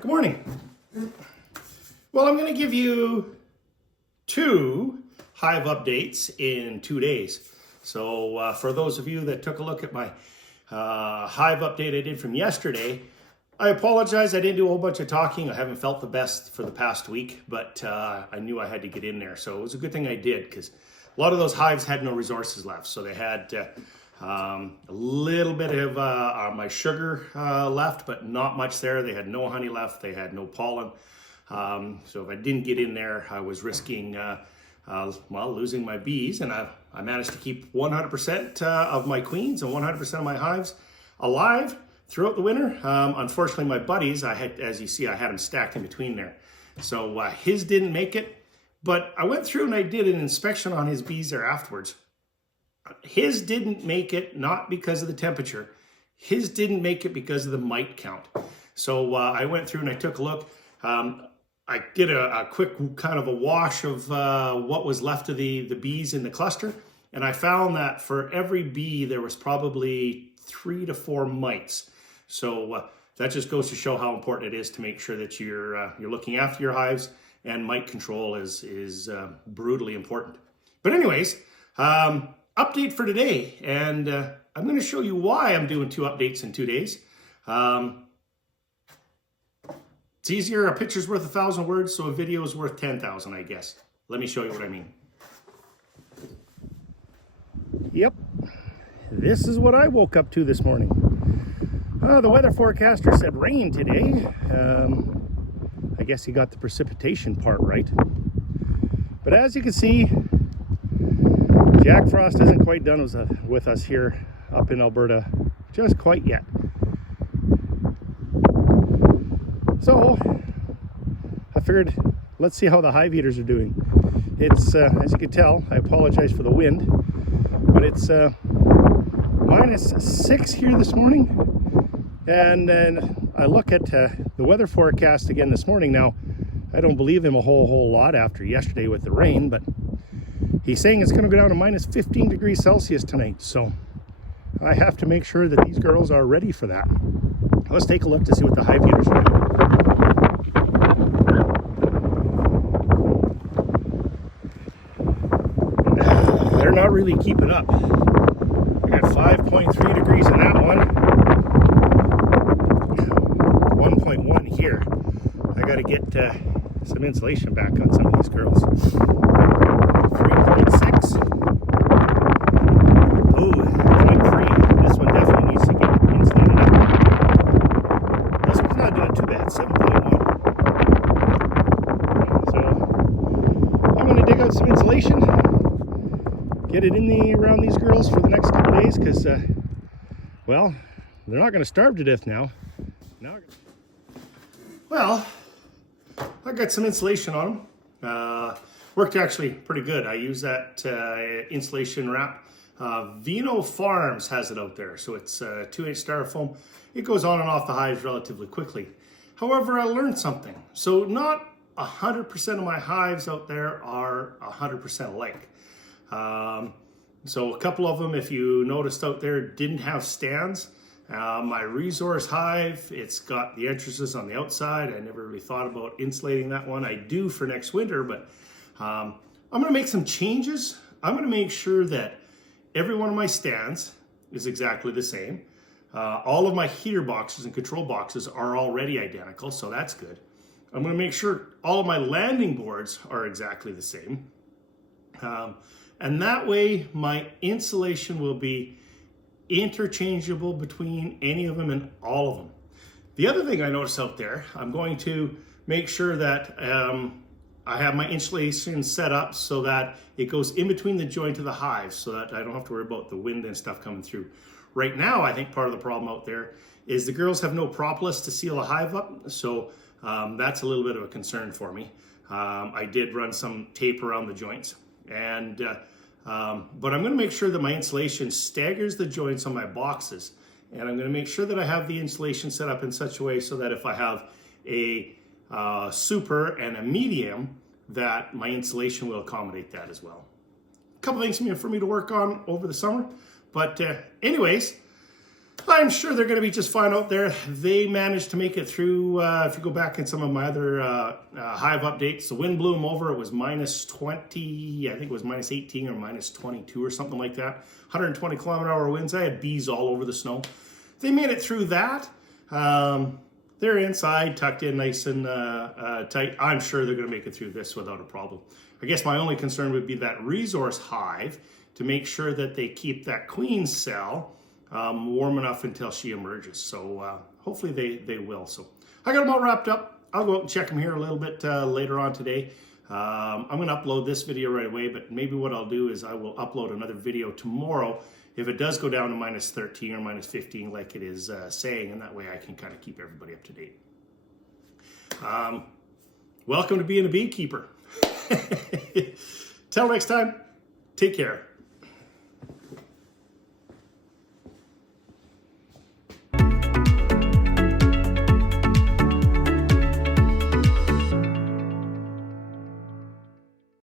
Good morning. Well, I'm going to give you 2 Hive updates in 2 days. So for those of you that took a look at my Hive update I did from yesterday, I apologize. I didn't do a whole bunch of talking. I haven't felt the best for the past week, but I knew I had to get in there. So it was a good thing I did, because a lot of those hives had no resources left. So they had a little bit of my sugar left, but not much there. They had no honey left. They had no pollen. So if I didn't get in there, I was risking losing my bees. And I managed to keep 100% of my queens and 100% of my hives alive throughout the winter. Unfortunately, my buddies, as you see, I had them stacked in between there. So his didn't make it, but I went through and I did an inspection on his bees there afterwards. His didn't make it, not because of the temperature. His didn't make it because of the mite count. So I went through and I took a look. I did a quick kind of a wash of what was left of the bees in the cluster. And I found that for every bee, there was probably 3 to 4 mites. So that just goes to show how important it is to make sure that you're looking after your hives, and mite control is brutally important. But anyways, update for today, and I'm going to show you why I'm doing 2 updates in 2 days. It's easier, a picture's worth 1,000 words, so a video is worth 10,000, I guess. Let me show you what I mean. Yep, this is what I woke up to this morning. The weather forecaster said rain today. I guess he got the precipitation part right. But as you can see, Jack Frost isn't quite done with us here up in Alberta, just quite yet. So I figured, let's see how the hive eaters are doing. It's, as you can tell, I apologize for the wind, but it's -6 here this morning. And then I look at the weather forecast again this morning. Now, I don't believe him a whole lot after yesterday with the rain, but he's saying it's going to go down to -15 degrees Celsius tonight. So I have to make sure that these girls are ready for that. Let's take a look to see what the hive eaters are doing. They're not really keeping up. We got 5.3 degrees in that one. 1.1 here. I got to get some insulation back on some of these girls. 3.6. Oh, 0.3. This one definitely needs to get insulated up. This one's not doing too bad. 7.1. So I'm going to dig out some insulation, get it in around these girls for the next couple days, because well, they're not going to starve to death now. Well, I got some insulation on them. Worked actually pretty good. I use that insulation wrap. Vino Farms has it out there, so it's 2-inch styrofoam. It goes on and off the hives relatively quickly. However, I learned something. So not 100% of my hives out there are 100% alike. So a couple of them, if you noticed out there, didn't have stands. My resource hive, it's got the entrances on the outside. I never really thought about insulating that one. I do for next winter, but I'm going to make some changes. I'm going to make sure that every one of my stands is exactly the same. All of my heater boxes and control boxes are already identical, so that's good. I'm going to make sure all of my landing boards are exactly the same. And that way my insulation will be interchangeable between any of them and all of them. The other thing I noticed out there, I'm going to make sure that I have my insulation set up so that it goes in between the joint of the hive, so that I don't have to worry about the wind and stuff coming through. Right now, I think part of the problem out there is the girls have no propolis to seal the hive up, so that's a little bit of a concern for me. I did run some tape around the joints, and but I'm going to make sure that my insulation staggers the joints on my boxes, and I'm going to make sure that I have the insulation set up in such a way so that if I have a super and a medium, that my insulation will accommodate that as well. A couple things for me to work on over the summer, but anyways, I'm sure they're going to be just fine out there. They managed to make it through. If you go back in some of my other Hive updates, the wind blew them over. It was minus 20, I think it was minus 18 or minus 22 or something like that. 120 kilometer-hour winds. I had bees all over the snow. They made it through that. They're inside, tucked in nice and tight. I'm sure they're going to make it through this without a problem. I guess my only concern would be that resource hive to make sure that they keep that queen cell warm enough until she emerges. So hopefully they will. So I got them all wrapped up. I'll go out and check them here a little bit later on today. I'm going to upload this video right away, but maybe what I'll do is I will upload another video tomorrow if it does go down to minus 13 or minus 15 like it is saying, and that way I can kind of keep everybody up to date. Welcome to being a beekeeper. Till next time, take care.